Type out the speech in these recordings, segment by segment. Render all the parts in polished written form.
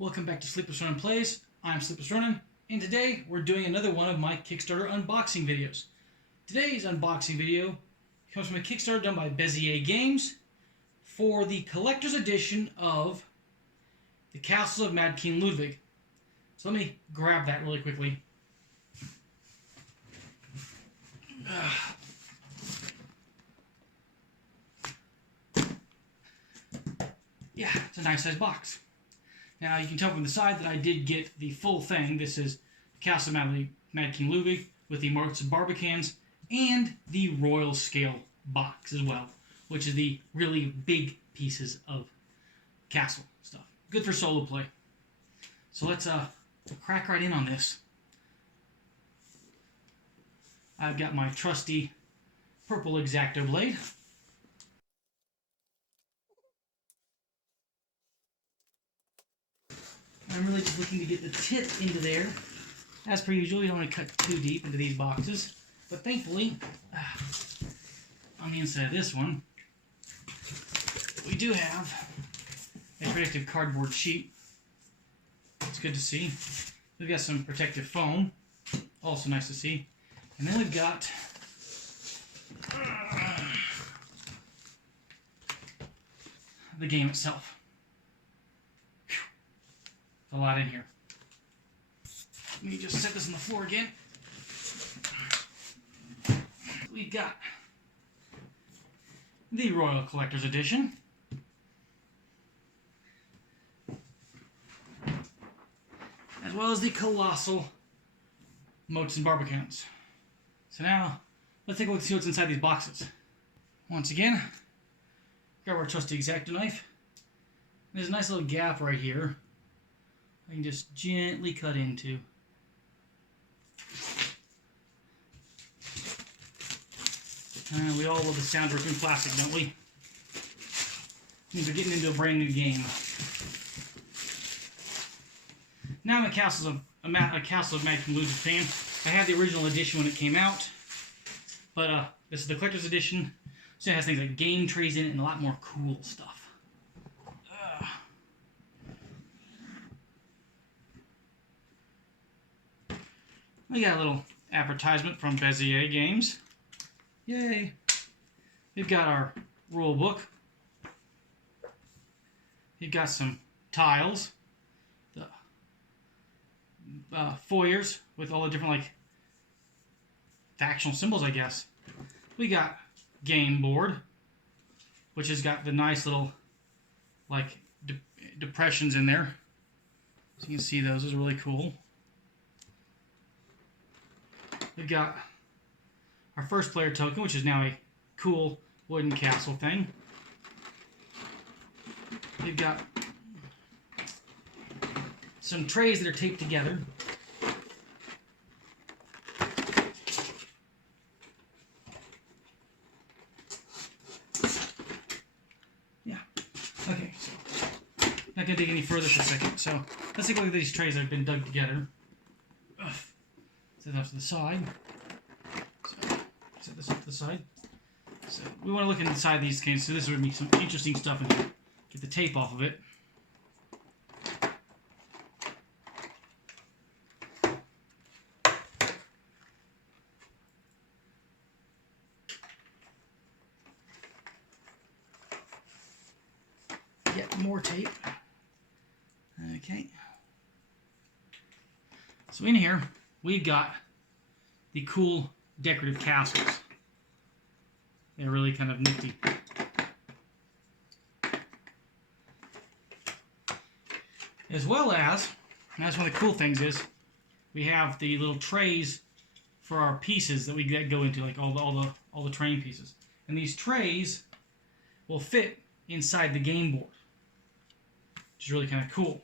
Welcome back to SleeplessRonin Plays. I'm SleeplessRonin, and today we're doing another one of my Kickstarter unboxing videos. Today's unboxing video comes from a Kickstarter done by Bezier Games for the collector's edition of the Castles of Mad King Ludwig. So let me grab that really quickly. Yeah, it's a nice size box. Now you can tell from the side that I did get the full thing. This is Castle of Mad King Ludwig with the Marks and Barbicans and the Royal Scale box as well, which is the really big pieces of castle stuff. Good for solo play. So let's crack right in on this. I've got my trusty purple X-Acto blade. I'm really just looking to get the tip into there. As per usual, you don't want to cut too deep into these boxes. But thankfully, on the inside of this one, we do have a protective cardboard sheet. It's good to see. We've got some protective foam. Also nice to see. And then we've got the game itself. A lot in here. Let me just set this on the floor again. We've got the Royal Collector's Edition. As well as the Colossal Moats and Barbicans. So now, let's take a look and see what's inside these boxes. Once again, grab our trusty X-Acto knife. There's a nice little gap right here. I can just gently cut into. We all love the sound of ripping plastic, don't we? Means we're getting into a brand new game. Now I'm a Castles of Mad King Ludwig fan. I had the original edition when it came out, but this is the collector's edition, so it has things like game trays in it and a lot more cool stuff. We got a little advertisement from Bezier Games. Yay! We've got our rule book. We've got some tiles, the foyers with all the different factional symbols, I guess. We got game board, which has got the nice little depressions in there. So you can see those are really cool. We've got our first player token, which is now a cool wooden castle thing. We've got some trays that are taped together. Yeah. Okay, so not going to dig any further for a second. So let's take a look at these trays that have been dug together. Set that off to the side. So, set this up to the side. So we want to look inside these cans. So this would be some interesting stuff in here. Get the tape off of it. Get more tape. Okay. So in here, we've got the cool decorative castles. They're really kind of nifty. As well as, and that's one of the cool things is, we have the little trays for our pieces that we go into, like all the train pieces. And these trays will fit inside the game board, which is really kind of cool.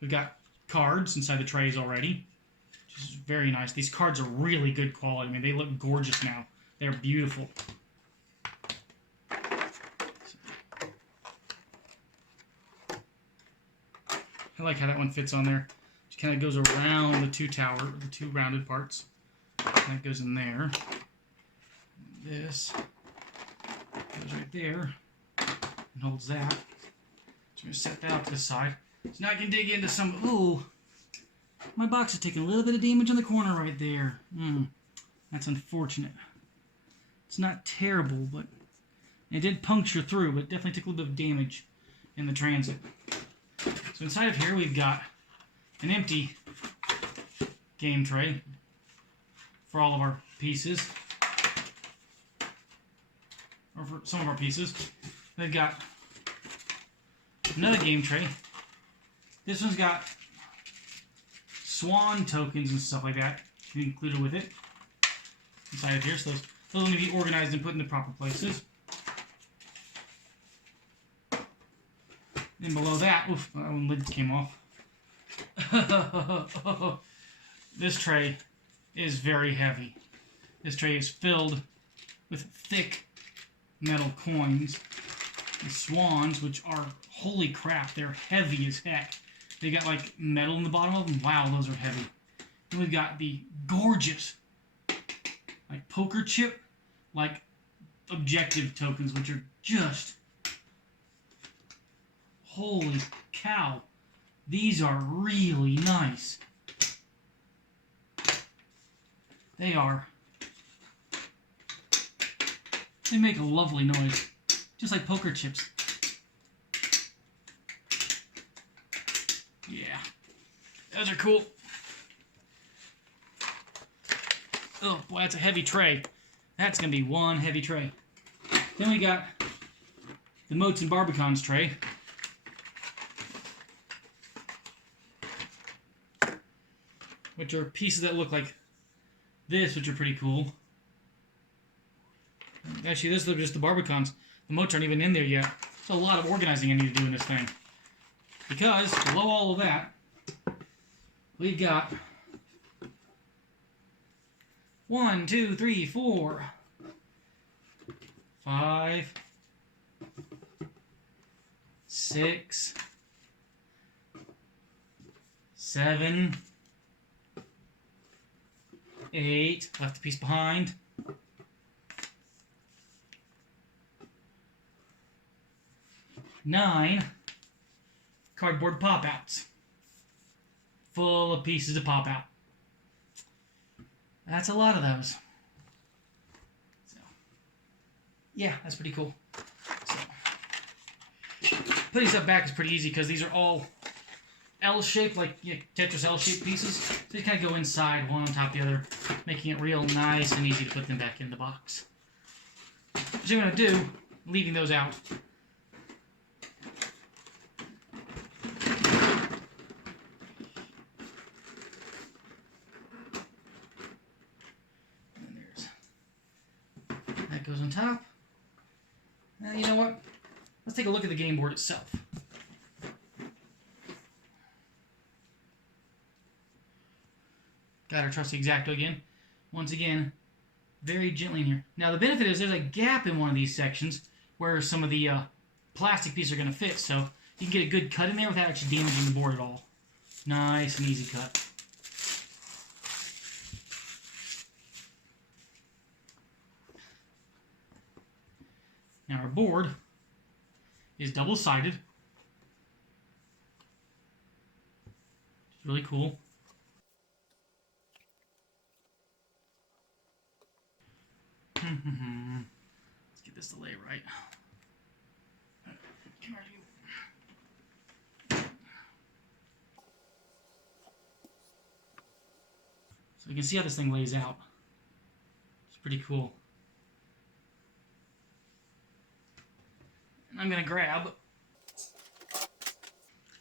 We've got cards inside the trays already, which is very nice. These cards are really good quality. I mean, they look gorgeous now. They're beautiful. I like how that one fits on there. It kind of goes around the two rounded parts. That goes in there. This goes right there and holds that. I'm going to set that up to the side. So now I can dig into some... Ooh, my box is taking a little bit of damage on the corner right there. That's unfortunate. It's not terrible, but it did puncture through, but definitely took a little bit of damage in the transit. So inside of here we've got an empty game tray for all of our pieces, or for some of our pieces. They've got another game tray. This one's got swan tokens and stuff like that included with it inside of here. So those need to be organized and put in the proper places. And below that, oof, that one lid came off. This tray is very heavy. This tray is filled with thick metal coins. The swans, which are, holy crap, they're heavy as heck. They got like metal in the bottom of them. Wow, those are heavy. Then we've got the gorgeous, like poker chip, like objective tokens, which are just, holy cow. These are really nice. They make a lovely noise, just like poker chips. Yeah, those are cool. Oh boy, that's a heavy tray. That's gonna be one heavy tray. Then we got the Moats and Barbicons tray. Which are pieces that look like this, which are pretty cool. Actually, this is just the Barbicons. The Moats aren't even in there yet. There's a lot of organizing I need to do in this thing. Because below all of that, we've got 1, 2, 3, 4, 5, 6, 7, 8, left a piece behind. 9 cardboard pop-outs. Full of pieces to pop out. That's a lot of those. So, yeah, that's pretty cool. So, putting stuff back is pretty easy because these are all L-shaped, like Tetris L-shaped pieces. So you kind of go inside, one on top of the other, making it real nice and easy to put them back in the box. What you're going to do, leaving those out, that goes on top. Now, you know what? Let's take a look at the game board itself. Got our trusty X-Acto again. Once again, very gently in here. Now, the benefit is there's a gap in one of these sections where some of the plastic pieces are going to fit, so you can get a good cut in there without actually damaging the board at all. Nice and easy cut. Now our board is double-sided. It's really cool. Let's get this to lay right. Come here, you. So you can see how this thing lays out. It's pretty cool. I'm going to grab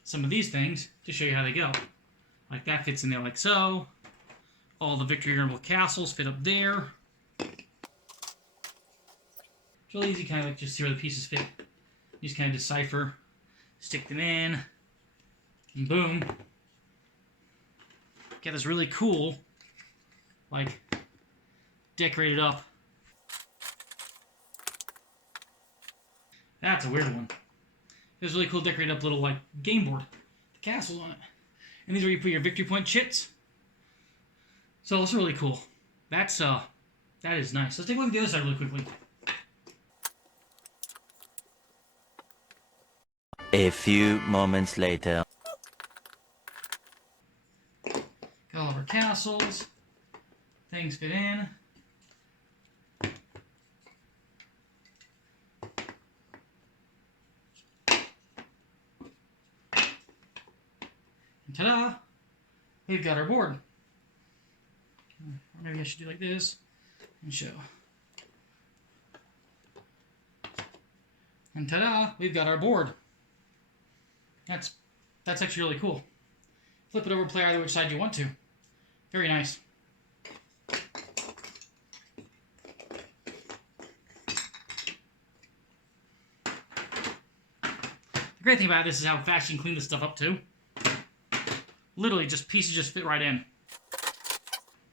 some of these things to show you how they go. Like that fits in there like so. All the Victory Interval castles fit up there. It's really easy kind of like just see where the pieces fit. You just kind of decipher, stick them in, and boom. Get this really cool, like, decorated up. That's a weird one. There's a really cool decorated up little like game board. The castles on it. And these are where you put your victory point chits. So it's really cool. That is nice. Let's take a look at the other side really quickly. A few moments later. Got all of our castles. Things fit in. And ta-da! We've got our board. Or maybe I should do like this and show. And ta-da! We've got our board. That's actually really cool. Flip it over, play either which side you want to. Very nice. The great thing about this is how fast you can clean this stuff up too. Literally, just pieces just fit right in.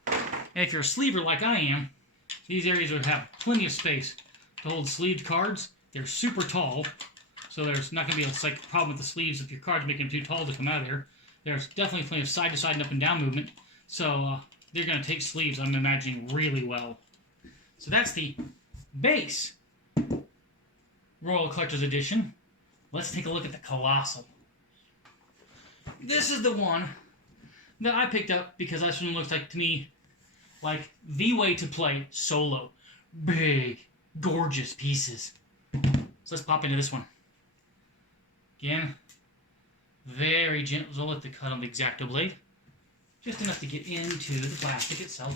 And if you're a sleever like I am, these areas would have plenty of space to hold sleeved cards. They're super tall, so there's not going to be a problem with the sleeves if your cards make them too tall to come out of there. There's definitely plenty of side-to-side and up and down movement, so they're going to take sleeves, I'm imagining, really well. So that's the base Royal Collector's Edition. Let's take a look at the Colossal. This is the one that I picked up because this one looks like, to me, like the way to play solo. Big, gorgeous pieces. So let's pop into this one. Again, very gentle with the cut on the X-Acto blade. Just enough to get into the plastic itself.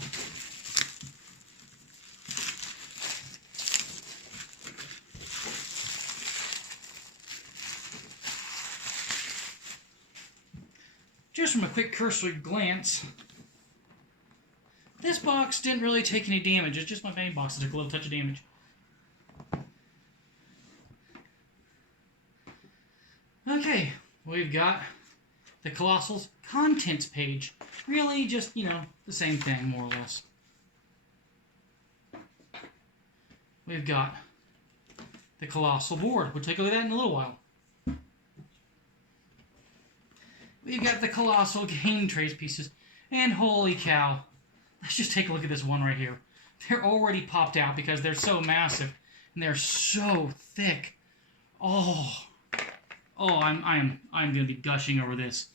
Just from a quick cursory glance, this box didn't really take any damage. It's just my main box that took a little touch of damage. Okay, we've got the Colossals contents page. Really just, the same thing, more or less. We've got the Colossal board. We'll take a look at that in a little while. We've got the Colossal game trays pieces. And holy cow, let's just take a look at this one right here. They're already popped out because they're so massive and they're so thick. I'm gonna be gushing over this.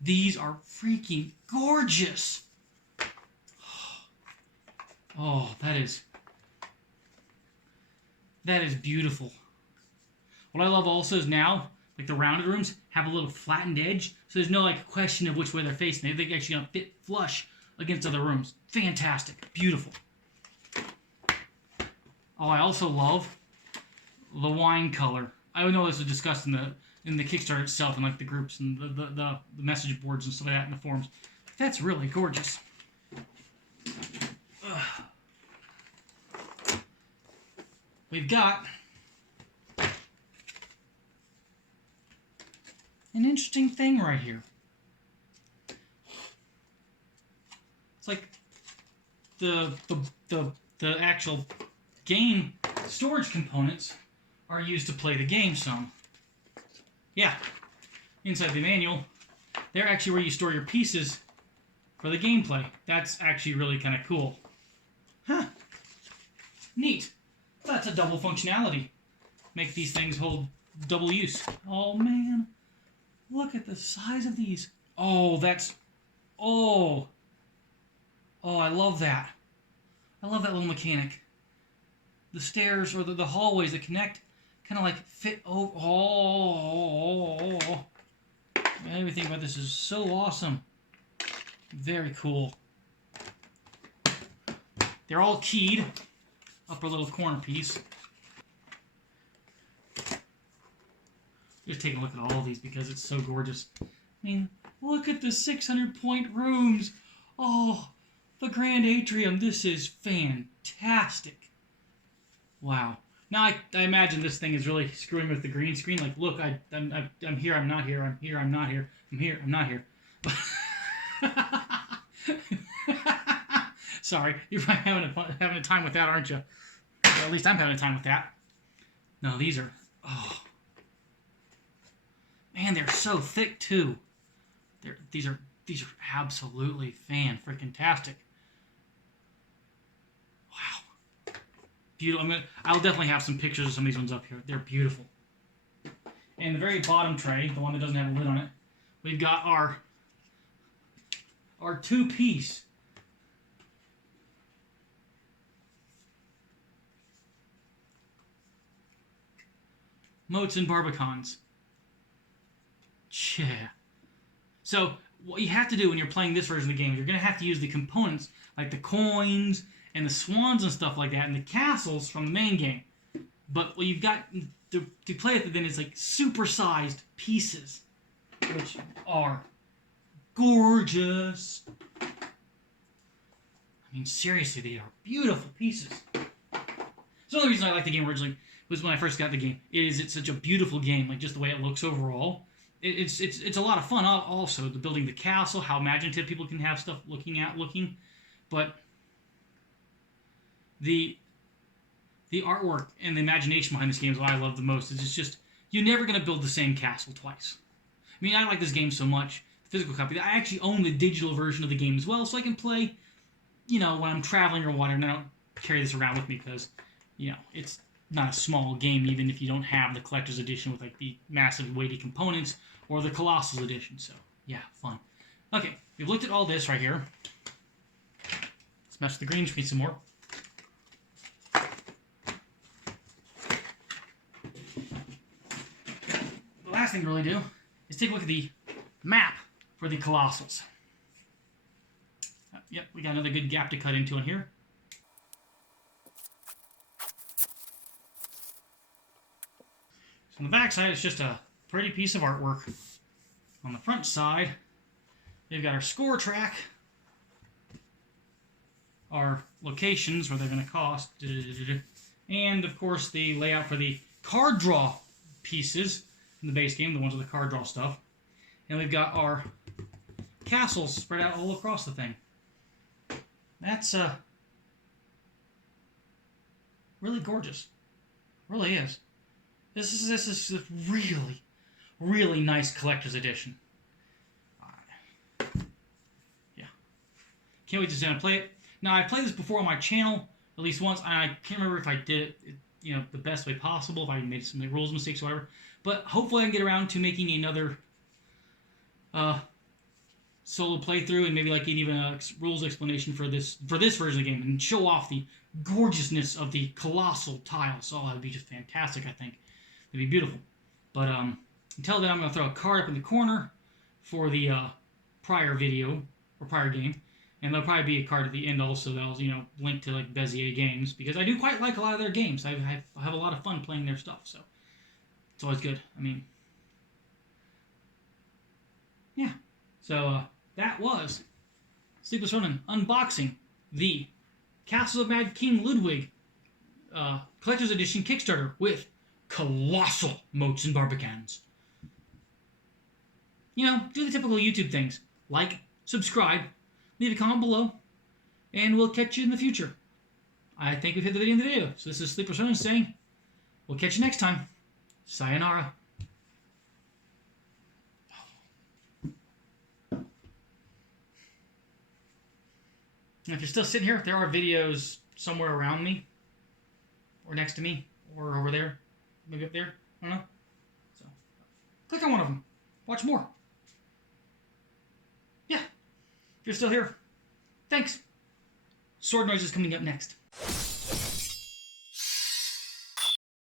These are freaking gorgeous. Oh, that is beautiful. What I love also is now, like the rounded rooms have a little flattened edge, so there's no question of which way they're facing. They're actually gonna fit flush against other rooms. Fantastic, beautiful. Oh, I also love the wine color. I know this was discussed in the Kickstarter itself, and like the groups and the message boards and stuff like that in the forums. That's really gorgeous. We've got an interesting thing right here. It's like the actual game storage components are used to play the game some. Yeah, inside the manual, they're actually where you store your pieces for the gameplay. That's actually really kind of cool. Huh. Neat. That's a double functionality. Make these things hold double use. Oh, man. Look at the size of these. Oh, that's... Oh. Oh, I love that. I love that little mechanic. The stairs or the hallways that connect kind of like fit over. Oh. Everything about this is so awesome. Very cool. They're all keyed. Upper little corner piece. Just taking a look at all these because it's so gorgeous. I mean, look at the 600-point rooms. Oh, the Grand Atrium. This is fantastic. Wow. Now I imagine this thing is really screwing with the green screen. Like, look, I'm here, I'm not here, I'm here, I'm not here, I'm here, I'm not here. Sorry, you're probably having a time with that, aren't you? Or at least I'm having a time with that. No, these are... Oh. Man, they're so thick, too. These are absolutely fan-freaking-tastic. Wow. Beautiful. I'll definitely have some pictures of some of these ones up here. They're beautiful. In the very bottom tray, the one that doesn't have a lid on it, we've got our two-piece Moats and Barbicons. Yeah. So what you have to do when you're playing this version of the game, you're going to have to use the components like the coins and the swans and stuff like that, and the castles from the main game. But what you've got to play with it then is like super-sized pieces, which are gorgeous. I mean, seriously, they are beautiful pieces. So the only reason I liked the game originally was when I first got the game. It's such a beautiful game, like just the way it looks overall. It's a lot of fun. Also, the building the castle, how imaginative people can have stuff looking, but the artwork and the imagination behind this game is what I love the most. It's just you're never gonna build the same castle twice. I mean, I like this game so much. The physical copy. I actually own the digital version of the game as well, so I can play, when I'm traveling or whatever. And I don't carry this around with me because, it's not a small game, even if you don't have the collector's edition with like the massive weighty components or the Colossals edition. So yeah, fun. Okay, we've looked at all this right here. Let's mess with the green screen some more. The last thing to really do is take a look at the map for the Colossals. Yep, we got another good gap to cut into in here. So on the back side, it's just a pretty piece of artwork. On the front side, we've got our score track, our locations, where they're going to cost, and of course the layout for the card draw pieces in the base game, the ones with the card draw stuff. And we've got our castles spread out all across the thing. That's really gorgeous. It really is. This is a really, really nice collector's edition. Yeah. Can't wait to sit down and play it. Now, I played this before on my channel, at least once, and I can't remember if I did it, the best way possible, if I made some rules mistakes or whatever. But hopefully I can get around to making another solo playthrough and maybe like even a rules explanation for this version of the game and show off the gorgeousness of the colossal tiles. So that would be just fantastic, I think. It'd be beautiful. But until then, I'm going to throw a card up in the corner for the prior video or prior game. And there'll probably be a card at the end also that'll, link to like Bezier Games, because I do quite like a lot of their games. I have a lot of fun playing their stuff, so it's always good. I mean, yeah. So that was SleeplessRonin unboxing the Castle of Mad King Ludwig Collector's Edition Kickstarter with colossal moats and barbicans. Do the typical YouTube things. Like, subscribe, leave a comment below, and we'll catch you in the future. I think we've hit the end of the video. So this is SleeplessRonin saying, we'll catch you next time. Sayonara. And if you're still sitting here, there are videos somewhere around me, or next to me, or over there, maybe up there, I don't know. So, click on one of them. Watch more. Yeah. If you're still here, thanks. Sword noise is coming up next.